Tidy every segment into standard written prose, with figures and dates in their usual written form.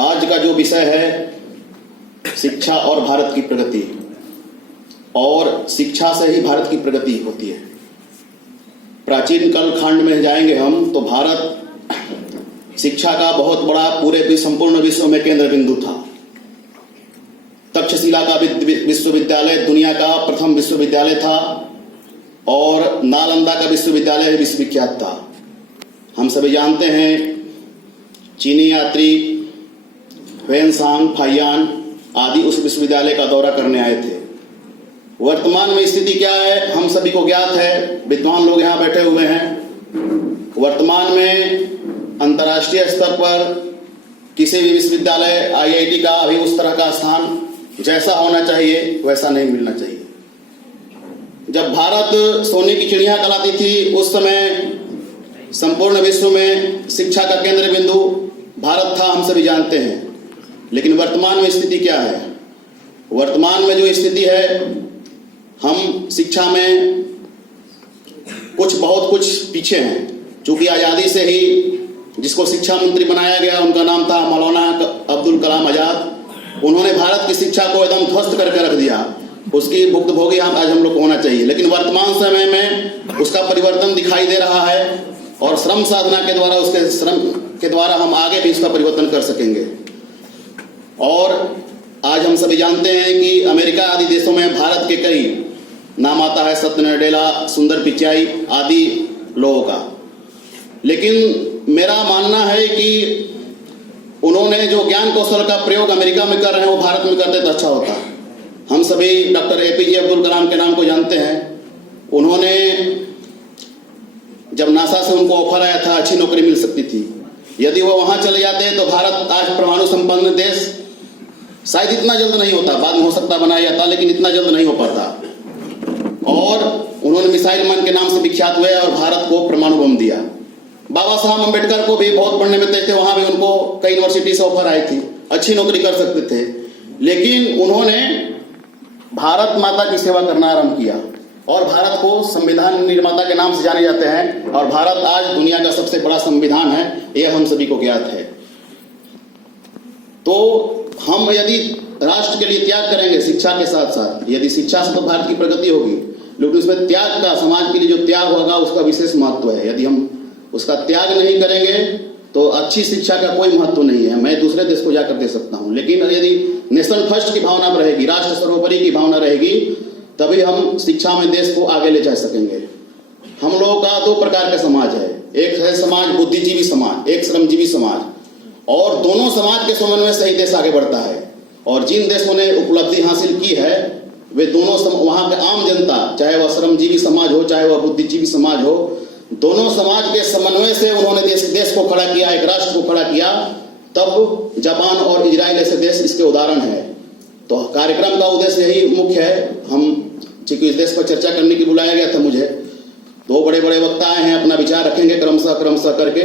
आज का जो विषय है शिक्षा और भारत की प्रगति, और शिक्षा से ही भारत की प्रगति होती है। प्राचीन कालखंड में जाएंगे हम तो भारत शिक्षा का बहुत बड़ा पूरे संपूर्ण विश्व में केंद्र बिंदु था। तक्षशिला का विश्वविद्यालय दुनिया का प्रथम विश्वविद्यालय था और नालंदा का विश्वविद्यालय विश्वविख्यात था। हम सभी जानते हैं चीनी यात्री वेनसांग फाइयान आदि उस विश्वविद्यालय का दौरा करने आए थे। वर्तमान में स्थिति क्या है हम सभी को ज्ञात है, विद्वान लोग यहाँ बैठे हुए हैं। वर्तमान में अंतर्राष्ट्रीय स्तर पर किसी भी विश्वविद्यालय आईआईटी का अभी उस तरह का स्थान जैसा होना चाहिए वैसा नहीं मिलना चाहिए। जब भारत सोने की चिड़िया कहलाती थी उस समय संपूर्ण विश्व में शिक्षा का केंद्र बिंदु भारत था, हम सभी जानते हैं। लेकिन वर्तमान में स्थिति क्या है? वर्तमान में जो स्थिति है, हम शिक्षा में बहुत कुछ पीछे हैं। चूंकि आज़ादी से ही जिसको शिक्षा मंत्री बनाया गया उनका नाम था मौलाना अब्दुल कलाम आज़ाद। उन्होंने भारत की शिक्षा को एकदम ध्वस्त करके रख दिया। उसकी भुक्तभोगी आज हम लोग को होना चाहिए। लेकिन वर्तमान समय में उसका परिवर्तन दिखाई दे रहा है और श्रम साधना के द्वारा, उसके श्रम के द्वारा हम आगे भी इसका परिवर्तन कर सकेंगे। और आज हम सभी जानते हैं कि अमेरिका आदि देशों में भारत के कई नाम आता है, सत्य नडेला, सुंदर पिचाई आदि लोगों का। लेकिन मेरा मानना है कि उन्होंने जो ज्ञान कौशल का प्रयोग अमेरिका में कर रहे हैं वो भारत में करते तो अच्छा होता। हम सभी डॉक्टर एपीजे अब्दुल कलाम के नाम को जानते हैं। उन्होंने जब नासा से उनको ऑफर आया था अच्छी नौकरी मिल सकती थी। यदि वो वहां चले जाते तो भारत आज परमाणु संपन्न देश शायद इतना जल्द नहीं होता, बाद में हो सकता बनाया जाता, लेकिन इतना जल्द नहीं हो पाता। और उन्होंने मिसाइल मैन के नाम से विख्यात हुए और भारत को परमाणु बम दिया। बाबा साहब अम्बेडकर को भी बहुत पढ़ने में तेज थे, वहां भी उनको कई यूनिवर्सिटी से ऑफर आई थी, अच्छी नौकरी कर सकते थे। लेकिन उन्होंने भारत माता की सेवा करना आरंभ किया और भारत को संविधान निर्माता के नाम से जाने जाते हैं। और भारत आज दुनिया का सबसे बड़ा संविधान है, यह हम सभी को ज्ञात है। तो हम यदि राष्ट्र के लिए त्याग करेंगे शिक्षा के साथ साथ, यदि शिक्षा से तो भारत की प्रगति होगी, लेकिन उसमें त्याग का, समाज के लिए जो त्याग होगा उसका विशेष महत्व है। यदि हम उसका त्याग नहीं करेंगे तो अच्छी शिक्षा का कोई महत्व नहीं है। मैं दूसरे देश को जाकर दे सकता हूं, लेकिन यदि नेशन फर्स्ट की भावना रहेगी, राष्ट्र सर्वोपरि की भावना रहेगी, तभी हम शिक्षा में देश को आगे ले जा सकेंगे। हम लोगों का दो प्रकार का समाज है, एक है समाज बुद्धिजीवी समाज, एक श्रमजीवी समाज। और दोनों समाज के समन्वय से ही देश आगे बढ़ता है। और जिन देशों ने उपलब्धि हासिल की है वे दोनों वहां के आम जनता, चाहे वह श्रमजीवी समाज हो चाहे वह बुद्धिजीवी समाज हो, दोनों समाज के समन्वय से उन्होंने देश को खड़ा किया, एक राष्ट्र को खड़ा किया। तब जापान और इजराइल ऐसे देश इसके उदाहरण है। तो कार्यक्रम का उद्देश्य यही मुख्य है। हम चूंकि इस देश पर चर्चा करने की बुलाया गया था मुझे, दो बड़े बड़े वक्ता आए हैं, अपना विचार रखेंगे क्रमशः करके,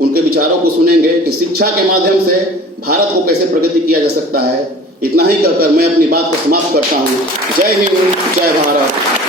उनके विचारों को सुनेंगे कि शिक्षा के माध्यम से भारत को कैसे प्रगति किया जा सकता है। इतना ही कहकर मैं अपनी बात को समाप्त करता हूँ। जय हिंद, जय भारत।